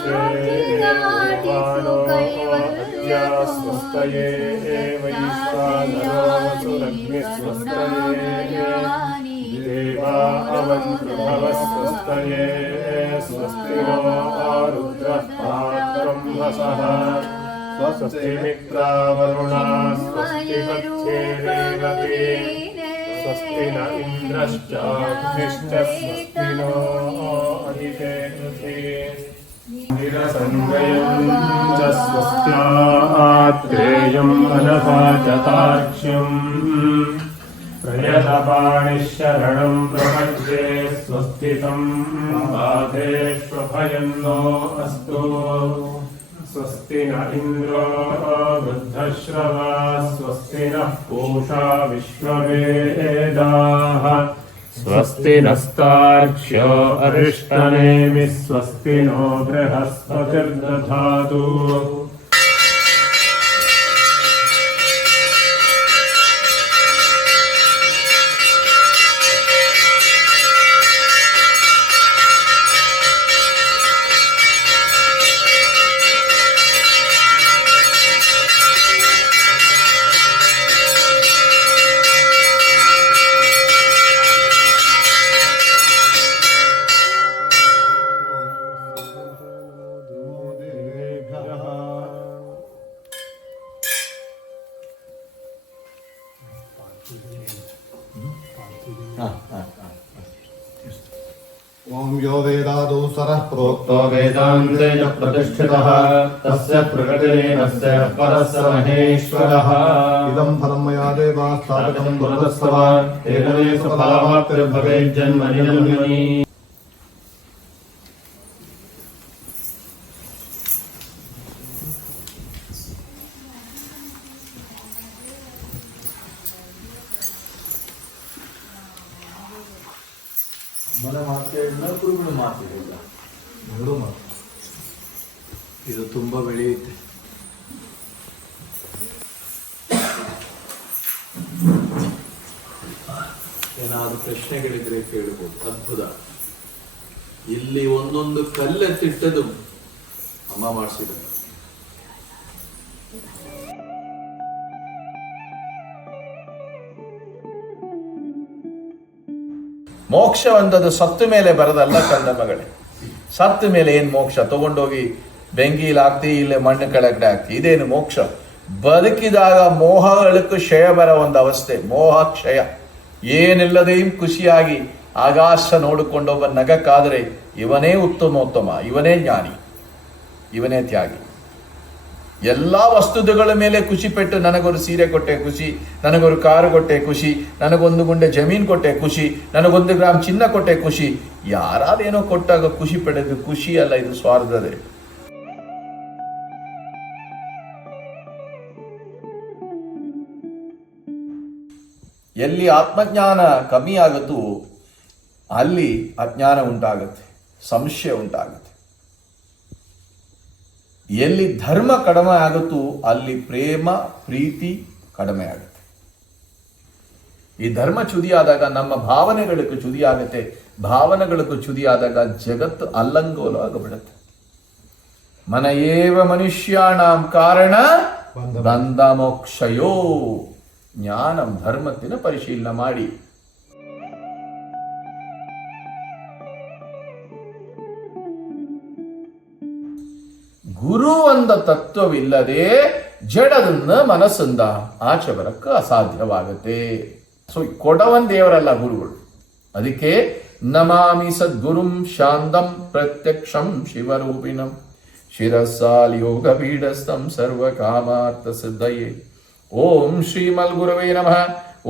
विश्वे देवानो अद्या स्वस्तये वैश्वानरोऽसुरग्निस्वस्तये देवा अवन्त्रुभवस्वस्तये स्वस्ति नो रुद्रः पात्रं वसः स्वस्ति मित्रावरुणा स्वस्ति पथ्ये रेवते स्वस्ति न इन्द्रश्चाग्निश्च स्वस्ति नो अदिते निरसङ्गयं च स्वस्त्यात्रेयं मनसा च तार्क्ष्यम् प्रयतपाणिः शरणं प्रपद्ये स्वस्ति तं बाधेष्वभयन्नो अस्तु स्वस्ति न इन्द्रो वृद्धश्रवा स्वस्ति नः पूषा विश्ववेदाः स्वस्ति नस्तार्क्ष्यो अरिष्टनेमि स्वस्ति नो बृहस्पतिर्दधातु अनन्तेन प्रतिष्ठितः तस्य प्रकटेनस्य परस्य महेश्वरः। इदम् फलम् मया देवास्तारकम् पुरतस्तव एकदेशफलावाप्तिर्भवेज्जन्मनि ಪ್ರಶ್ನೆಗಳಿದ್ರೆ ಕೇಳಬಹುದು ಅದ್ಭುತ. ಇಲ್ಲಿ ಒಂದೊಂದು ಕಲ್ಲೆತ್ತಿಟ್ಟದು ಅಮ್ಮ ಮಾಡಿಸಿದ್ರು ಮೋಕ್ಷವಂದದು ಸತ್ತು ಮೇಲೆ ಬರದಲ್ಲ ಕಂದ ಮಗಳೇ. ಸತ್ತು ಮೇಲೆ ಏನು ಮೋಕ್ಷ? ತಗೊಂಡೋಗಿ ಬೆಂಕಿಲಿ ಹಾಕ್ತಿ, ಇಲ್ಲೇ ಮಣ್ಣು ಕೆಳಗಡೆ ಹಾಕ್ತಿ. ಇದೇನು ಮೋಕ್ಷ? ಬದುಕಿದಾಗ ಮೋಹಗಳಕ್ಕೂ ಕ್ಷಯ ಬರೋ ಒಂದು ಅವಸ್ಥೆ. ಮೋಹ ಕ್ಷಯ. ಏನಿಲ್ಲದೆಯೂ ಖುಷಿಯಾಗಿ ಆಕಾಶ ನೋಡಿಕೊಂಡೊಬ್ಬ ನಗಕ್ಕಾದರೆ ಇವನೇ ಉತ್ತಮೋತ್ತಮ, ಇವನೇ ಜ್ಞಾನಿ, ಇವನೇ ತ್ಯಾಗಿ. ಎಲ್ಲ ವಸ್ತುಗಳ ಮೇಲೆ ಖುಷಿ ಪೆಟ್ಟು ನನಗೊಂದು ಸೀರೆ ಕೊಟ್ಟೆ ಖುಷಿ, ನನಗೊಂದು ಕಾರು ಕೊಟ್ಟೆ ಖುಷಿ, ನನಗೊಂದು ಗುಂಡೆ ಜಮೀನು ಕೊಟ್ಟೆ ಖುಷಿ, ನನಗೊಂದು ಗ್ರಾಮ್ ಚಿನ್ನ ಕೊಟ್ಟೆ ಖುಷಿ, ಯಾರಾದೇನೋ ಕೊಟ್ಟಾಗ ಖುಷಿ ಪಡೆದು ಖುಷಿ ಅಲ್ಲ ಇದು ಸ್ವಾರ್ಥದೇ. ಎಲ್ಲಿ ಆತ್ಮಜ್ಞಾನ ಕಮ್ಮಿ ಆಗುತ್ತೋ ಅಲ್ಲಿ ಅಜ್ಞಾನ ಉಂಟಾಗುತ್ತೆ ಸಂಶಯ ಉಂಟಾಗುತ್ತೆ. ಎಲ್ಲಿ ಧರ್ಮ ಕಡಿಮೆ ಆಗುತ್ತೋ ಅಲ್ಲಿ ಪ್ರೇಮ ಪ್ರೀತಿ ಕಡಿಮೆ ಆಗುತ್ತೆ. ಈ ಧರ್ಮ ಚುದಿಯಾದಾಗ ನಮ್ಮ ಭಾವನೆಗಳಿಗೂ ಚುದಿ ಆಗುತ್ತೆ ಭಾವನೆಗಳಿಗೂ ಚುದಿಯಾದಾಗ ಜಗತ್ತು ಅಲ್ಲಂಗೋಲ ಆಗಬಿಡುತ್ತೆ ಮನ ಏವ ಮನುಷ್ಯಾಣಂ ಕಾರಣ ಬಂಧ ಮೋಕ್ಷಯೋ. ಜ್ಞಾನಂ ಧರ್ಮತ್ತಿನ ಪರಿಶೀಲನೆ ಮಾಡಿ ಗುರು ಅಂದ ತತ್ವವಿಲ್ಲದೆ ಜಡದನ್ನ ಮನಸ್ಸಿಂದ ಆಚೆ ಬರಕ್ಕೆ ಅಸಾಧ್ಯವಾಗುತ್ತೆ ಸೊ ಕೊಡವನ್ ದೇವರಲ್ಲ ಗುರುಗಳು ಅದಕ್ಕೆ ನಮಾಮಿ ಸದ್ಗುರುಂ ಶಾಂತಂ ಪ್ರತ್ಯಕ್ಷಂ ಶಿವರೂಪಿಣಂ ಶಿರಸಾಲ್ ಯೋಗ ಪೀಡಸ್ಥಂ ಸರ್ವ ಕಾಮಾರ್ಥ ಸಿದ್ಧಯೇ ಓಂ ಶ್ರೀಮಲ್ ಗುರವೇ ನಮಃ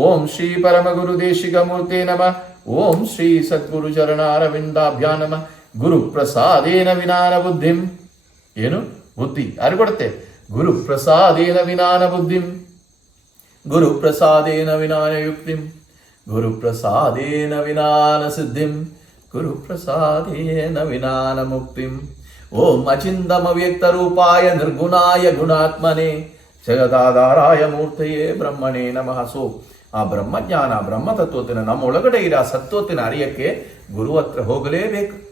ಓಂ ಶ್ರೀ ಪರಮಗುರು ದೇಶಿಕ ಮೂರ್ತೆ ನಮಃ ಓಂ ಶ್ರೀ ಸದ್ಗುರು ಚರಣಾರವಿಂದಾಭ್ಯಾ ನಮಃ ಗುರು ಪ್ರಸಾದೇನ ವಿನಾನ ಬುದ್ಧಿಂ ಏನು ಬುದ್ಧಿ ಯಾರು ಕೊಡುತ್ತೆ ಗುರು ಪ್ರಸಾದೇನ ವಿನಾನ ಬುದ್ಧಿಂ ಗುರು ಪ್ರಸಾದೇನ ವಿನಾನ ಯುಕ್ತಿಂ ಗುರು ಪ್ರಸಾದೇನ ವಿನಾನ ಸಿದ್ಧಿಂ ಗುರು ಪ್ರಸಾದೇನ ವಿನಾನ ಮುಕ್ತಿಂ ಓಂ ಅಚಿಂದಮ ವ್ಯಕ್ತ ರೂಪಾಯ ನಿರ್ಗುಣಾಯ ಗುಣಾತ್ಮನೆ ಜಗದಾಧಾರಾಯ ಮೂರ್ತಿಯೇ ಬ್ರಹ್ಮಣೇ ನಮಃ. ಸೋ ಆ ಬ್ರಹ್ಮಜ್ಞಾನ ಬ್ರಹ್ಮತತ್ವತಿನ ನಮ್ಮೊಳಗಡೆ ಇರ ಸತ್ವತಿನ ಅರಿಯಕ್ಕೆ ಗುರುವತ್ರ ಹೋಗಲೇಬೇಕು.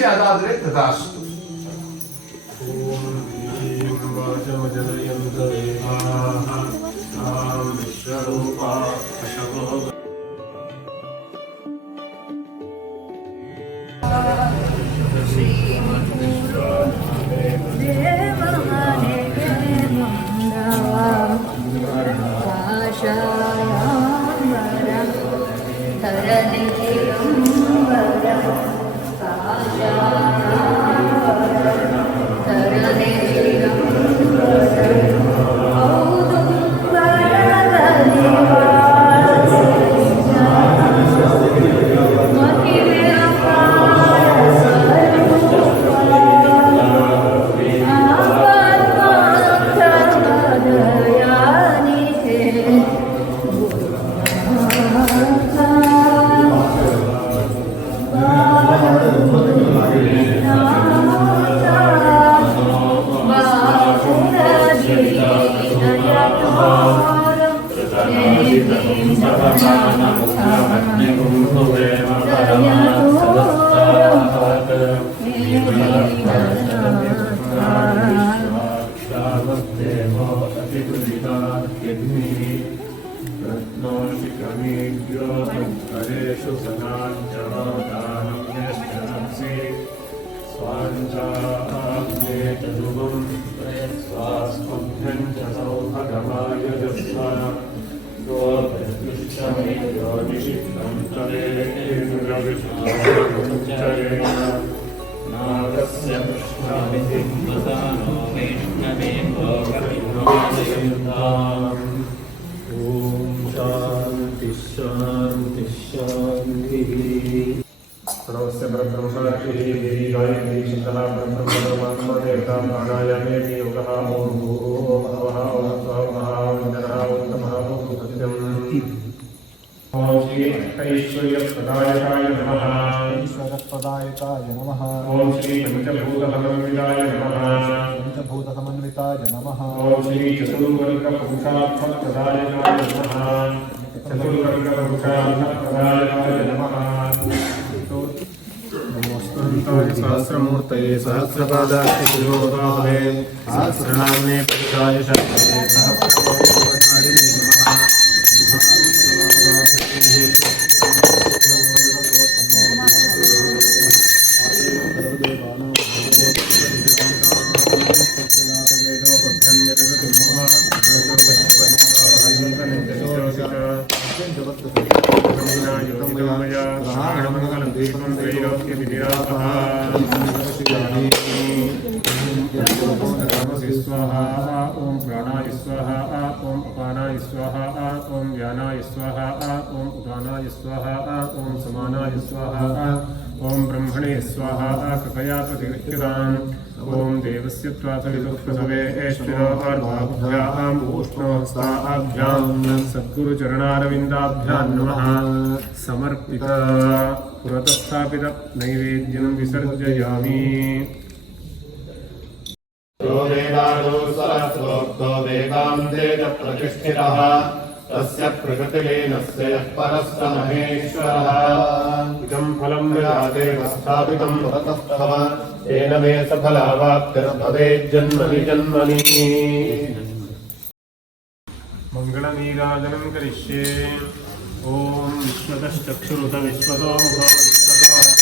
ಅಮ್ಮನ ಇಚ್ಛೆ ಅದಾದ್ರೆ ತಥಾಸ್ತು Yeah. Doamne, Doamne, Doamne, Doamne, Doamne, Doamne, Doamne, Doamne, ऐश्वर्यप्रदायकाय नमः। ईश्वरप्रदायकाय नमः। ॐ श्री पञ्चभूतफलमिदाय नमः। पञ्चभूतसमन्विताय नमः। ॐ श्री चतुर्वर्गपुरुषार्थप्रदायकाय नमः। चतुर्वर्गपुरुषार्थप्रदायकाय नमः। सहस्रमूर्तये सहस्रपादाक्षिशिरोदाहवे सहस्रनाम्ने परिचाय शक्ते सहस्रकोटिपदारिणे नमः। देवस्य त्वासविदुःप्रसवे एष्टिरोर्भाभ्याम् ऊष्णोस्ताभ्याम् सद्गुरुचरणारविन्दाभ्याम् नमः समर्पिता पुरतः स्थापितनैवेद्यं विसर्जयामि यो वेदादो सरस्वोक्तो वेदान्ते च प्रतिष्ठितः तस्य प्रकृतिलीनस्य यः परस्य महेश्वरः इदं फलं प्रजाते स्थापितं पुरतः तव तेन मे सफलावाप्तिर्भवेज्जन्मनि जन्मनि मङ्गलनीराजनं करिष्ये ॐ विश्वतश्चक्षुरुत विश्वतो मुखो विश्वतो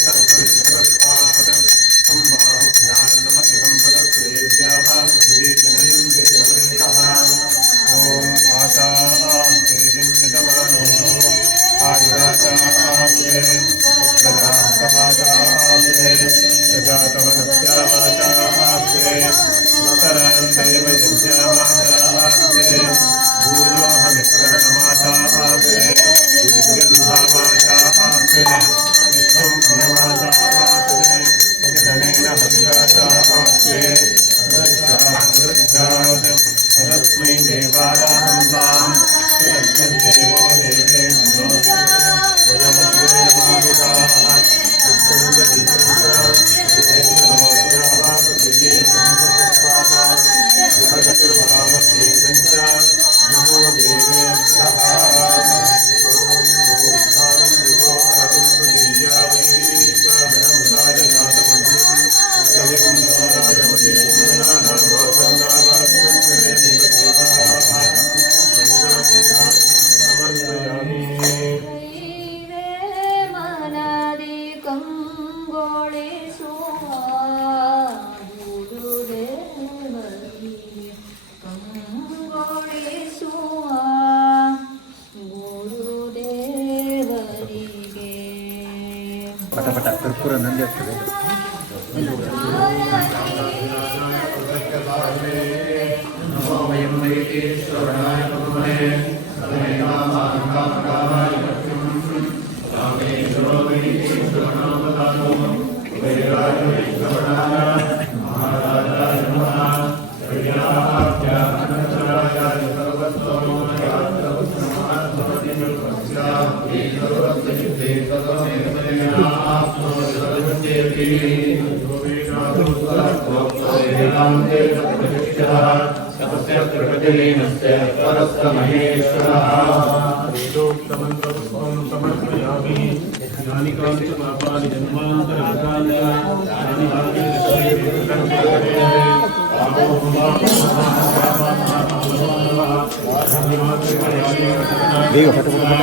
ಬೇಗ ಪಟ ಪಟ ಪಟ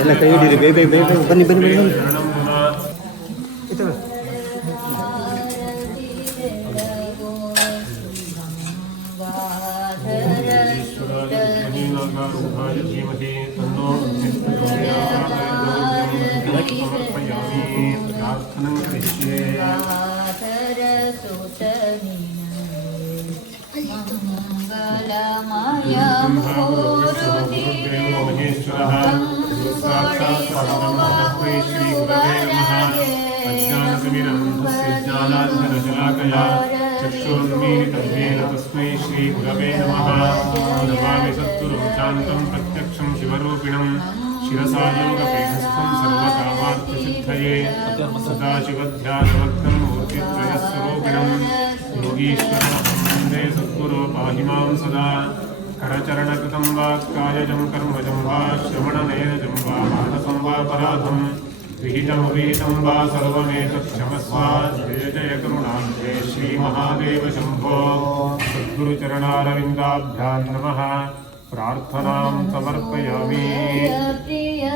ಎಲ್ಲ ಕೈ ಹಿಡೀರಿ ಬೇಗ ಬೇಗ ಬೇಗ ಬೇಗ ಬನ್ನಿ ಬನ್ನಿ ಬನ್ನಿ ಬನ್ನಿ मङ्गलमय श्रीगुरवेज्ञानाधनशलाकया चक्षुरुन्मीलितभेन तस्मै श्रीगुरवे नमः नमामि सत्तुरुं शान्तं प्रत्यक्षं शिवरूपिणम् शिरसा योगपीठस्थं मूर्तित्रयस्वरूपिणं योगीश्वरमहम् वन्दे सद्गुरो पाहि मां सदा करचरणकृतं वा कायजं कर्मजं वा श्रवणनयनजं वा मानसं वा पराधं विहितमविहितं वा सर्वमेतत्क्षमस्व जय जय करुणाब्धे श्रीमहादेव शम्भो सद्गुरुचरणारविन्दाभ्यां नमः प्रार्थनां समर्पयामि प्रिय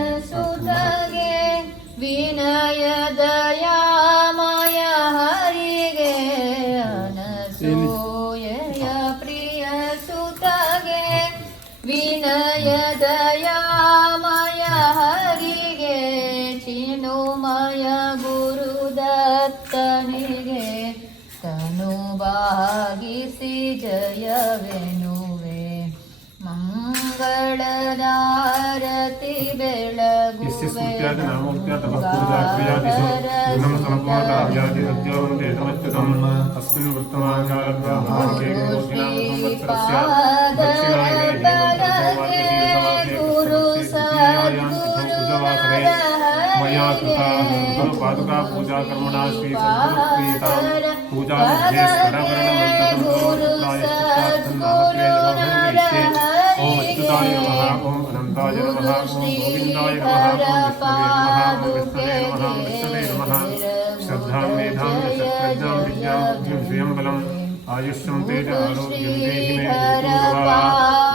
ಸತ್ತನಿಗೆ ತನು ಭಾಗಿಸಿ ಜಯವೆನುವೆ ಮಂಗಳದಾರತಿ ಬೆಳಗುವೆ ಅಸ್ಮಿನ್ ವೃತ್ತಮಾಚಾರ ಗುರು ಸದ್ಗುರು तिथौ कृता सद्गुरु पादुका पूजा कर्मणा श्री सद्गुरु पूजा मध्ये नमः ओम अनन्ताय नमः ओम गोविन्दाय नमः ओम विष्णवे नमः ओम विष्णवे नमः श्रद्धां मेधां शस्त्रज्ञां विद्यां बुद्धिं श्रियं बलम् आयुष्यं तेज आरोग्यं देहि मे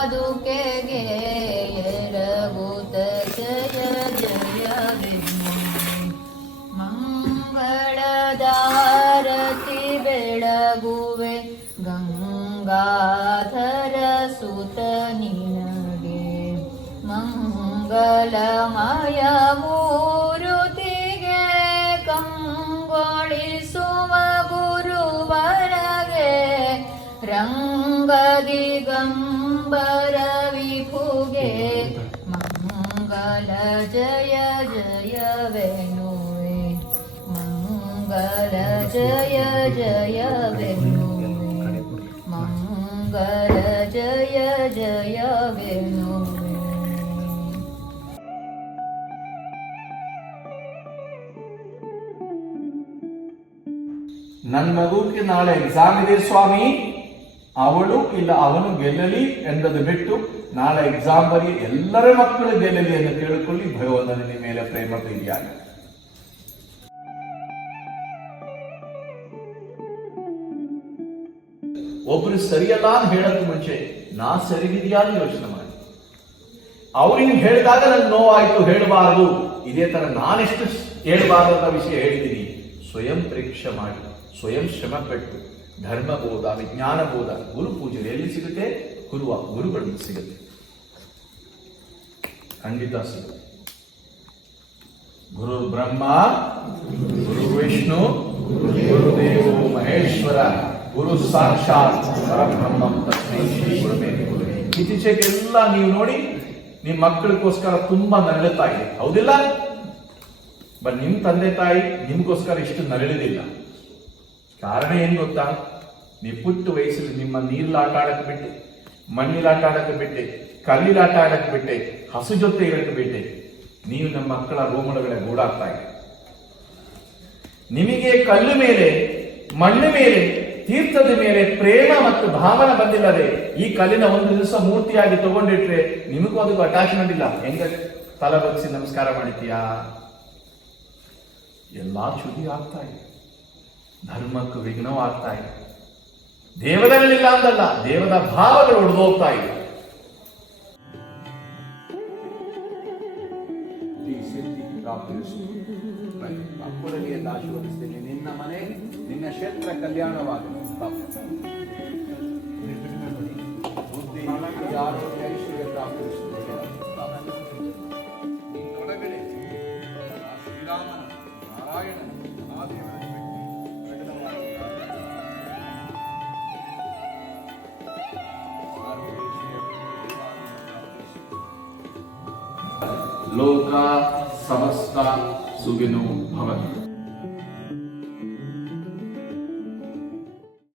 ಮಂಗಲಮಯ ಮೂರುತಿಗೆ ಕಂಗೊಳಿಸುವ ಗುರುವರಗೆ ರಂಗದಿ ಗಂಬರ ವಿಭುಗೆ ಮಂಗಲ ಜಯ ಜಯವೆನ್ನುವೆ ಮಂಗಲ ಜಯ ಜಯವೆನ್ನುವೆ ಮಂಗಲ ಜಯ ಜಯವೆನ್ನುವೆ ನನ್ನ ಮಗುವಿಗೆ ನಾಳೆ ಎಕ್ಸಾಮ್ ಇದೆ ಸ್ವಾಮಿ. ಅವಳು ಇಲ್ಲ, ಅವನು ಗೆಲ್ಲಲಿ ಎಂದದು ಬಿಟ್ಟು ನಾಳೆ ಎಕ್ಸಾಮ್ ಬರಿ ಎಲ್ಲರ ಮಕ್ಕಳು ಗೆಲ್ಲಲಿ ಎಂದು ಕೇಳಿಕೊಳ್ಳಿ. ಭಗವಂತನ ಮೇಲೆ ಪ್ರೇಮ ಪ್ರೀತಿಯಾಗಿ. ಒಬ್ರು ಸರಿಯಲ್ಲ ಅಂತ ಹೇಳಕ್ ಮುಂಚೆ ನಾ ಸರಿಗಿದೆಯಾ ಅಂತ ಯೋಚನೆ ಮಾಡಿ. ಅವ್ರಿಗೆ ಹೇಳಿದಾಗ ನನ್ಗೆ ನೋವಾಯ್ತು, ಹೇಳಬಾರದು. ಇದೇ ತರ ನಾನೆಷ್ಟು ಹೇಳಬಾರದು ಅಂತ ವಿಷಯ ಹೇಳಿದ್ದೀನಿ. ಸ್ವಯಂ ಪರೀಕ್ಷೆ ಮಾಡಿ. ಸ್ವಯಂ ಶ್ರಮ ಪಟ್ಟು ಧರ್ಮಬೋಧ ವಿಜ್ಞಾನಬೋಧ ಗುರು ಪೂಜೆ ಎಲ್ಲಿ ಸಿಗುತ್ತೆ ಗುರುವ ಗುರುಗಳು ಸಿಗುತ್ತೆ. ಖಂಡಿತ ಸಿಗುತ್ತೆ. ಗುರು ಬ್ರಹ್ಮ, ಗುರು ವಿಷ್ಣು ಗುರುದೇವೋ ಮಹೇಶ್ವರ, ಗುರು ಸಾಕ್ಷಾತ್ ಪರಬ್ರಹ್ಮ. ಇತ್ತೀಚೆಗೆಲ್ಲ ನೀವು ನೋಡಿ ನಿಮ್ಮ ಮಕ್ಕಳಿಗೋಸ್ಕರ ತುಂಬಾ ನರಳುತ್ತಾ ಇದೆ. ಹೌದಿಲ್ಲ? ಬಟ್ ನಿಮ್ ತಂದೆ ತಾಯಿ ನಿಮ್ಗೋಸ್ಕರ ಇಷ್ಟು ನರಳಿದಿಲ್ಲ. ಕಾರಣ ಏನು ಗೊತ್ತಾ? ನೀವು ಪುಟ್ಟ ವಯಸ್ಸಲ್ಲಿ ನಿಮ್ಮ ನೀರಲ್ಲಿ ಆಟ ಆಡಕ್ಕೆ ಬಿಟ್ಟೆ, ಮಣ್ಣಿಲ್ ಆಟ ಆಡಕ್ಕೆ ಬಿಟ್ಟೆ, ಕಲ್ಲಿಲ್ ಆಟ ಆಡಕ್ಕೆ ಬಿಟ್ಟೆ, ಹಸು ಜೊತೆ ಇರಕ್ಕೆ ಬಿಟ್ಟೆ. ನೀವು ನಮ್ಮ ಮಕ್ಕಳ ರೂಮೊಳಗಡೆ ಗೂಡಾಗ್ತಾ ಇದೆ ನಿಮಗೆ ಕಲ್ಲು ಮೇಲೆ, ಮಣ್ಣು ಮೇಲೆ, ತೀರ್ಥದ ಮೇಲೆ ಪ್ರೇಮ ಮತ್ತು ಭಾವನೆ ಬಂದಿಲ್ಲದೆ ಈ ಕಲ್ಲಿನ ಒಂದು ದಿವಸ ಮೂರ್ತಿಯಾಗಿ ತಗೊಂಡಿಟ್ರೆ ನಿಮಗೂ ಅದಕ್ಕೂ ಅಟ್ಯಾಚ್ಮೆಂಟ್ ಇಲ್ಲ. ಹೆಂಗ ತಲೆ ಬಗ್ಸಿ ನಮಸ್ಕಾರ ಮಾಡಿತೀಯಾ ಎಲ್ಲಾ ಶುದ್ಧಿ ಆಗ್ತಾ ಇದೆ. ಧರ್ಮಕ್ಕೆ ವಿಘ್ನವಾಗ್ತಾ ಇದೆ ದೇವದಲ್ಲಿಲ್ಲ ಅಂತಲ್ಲ ದೇವದ ಭಾವಗಳು ಒಡೆದೋಗ್ತಾ ಇದೆ ಈ ಸಿದ್ಧಿ ಪ್ರಾಪ್ತಿಸು. ಮಕ್ಕಳಿಗೆ ಎಂದು ಆಶೀರ್ವದಿಸ್ತೇನೆ ನಿನ್ನ ಮನೆ ನಿನ್ನ ಕ್ಷೇತ್ರ ಕಲ್ಯಾಣವಾಗಲಿ ಬುದ್ಧಿ ಆರೋಗ್ಯ ಐಶ್ವರ್ಯ ಪ್ರಾಪ್ತಿಸು. लोका समस्ता सुगिनो भवति